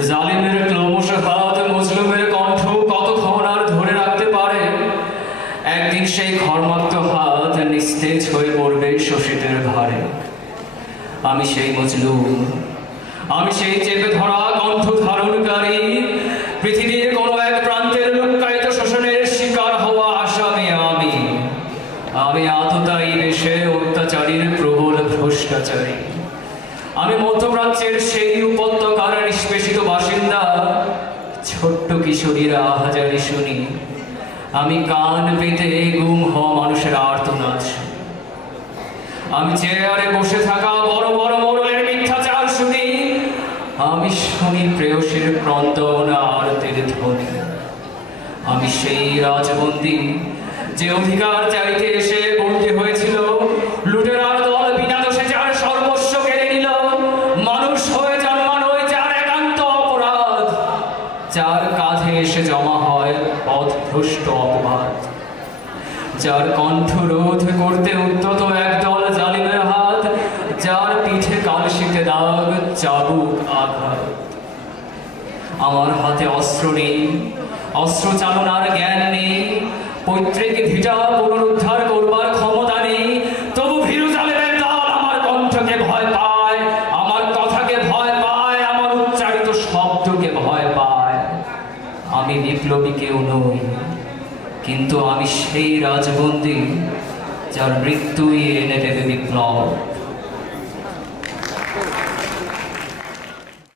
জালিমের ক্লোমশ হাত মজলুমের কণ্ঠ কতক্ষণ আর ধরে রাখতে পারে? একদিন সেই ঘর্মাক্ত হাত নিস্তেজ হয়ে পড়বে শোষিতের ভারে। আমি সেই মজলুম, আমি সেই চেপে ধরা কণ্ঠ ধারণকারী, পৃথিবীর কোনো এক প্রান্তের লুক্কায়িত শোষণের শিকার হওয়া আসামি। আমি আততায়ী দেশে অত্যাচারীর প্রবল ভ্রষ্টাচারী। আমি মধ্যপ্রাচ্যের সেই উপত্যকার নিষ্পেষিত বাসিন্দা, ছোট্ট কিশোরীরা আহাজারি শুনি। আমি কান পেতে গুম হওয়া মানুষের আর্তনাদ শুনি। আমি চেয়ারে বসে থাকা বড় বড় মোড়লের মিথ্যাচার শুনি। আমি শুনি প্রেয়সীর ক্রন্দনা আরতের ধ্বনি। আমি সেই রাজবন্দী, যে অধিকার চাইতে এসে বন্দী হয়েছিল লুটেরার দল বিনা দোষে যার সর্বস্ব কেড়ে নিল। মানুষ হয়ে জন্মানো যার একান্ত অপরাধ, যার কাঁধে এসে জমা হয় পথভ্রষ্ট অপবাদ, যার কণ্ঠ রোধ করতে উদ্যত একদল জালিমের হাত, যার পিঠে কালশিতে দাগ, চাবুক আঘাত। আমার হাতে অস্ত্র নেই, অস্ত্র চালনার জ্ঞান নেই, পৈতৃক ভিটা পুনরুদ্ধার করবার ক্ষমতা নেই। তবু ভীরু জালিমের দল আমার কণ্ঠকে ভয় পায়, আমার কথাকে ভয় পায়, আমার উচ্চারিত শব্দকে ভয় পায়। আমি বিপ্লবী কেউ নই, কিন্তু আমি সেই রাজবন্দী যার মৃত্যুই এনে দেবে বিপ্লব।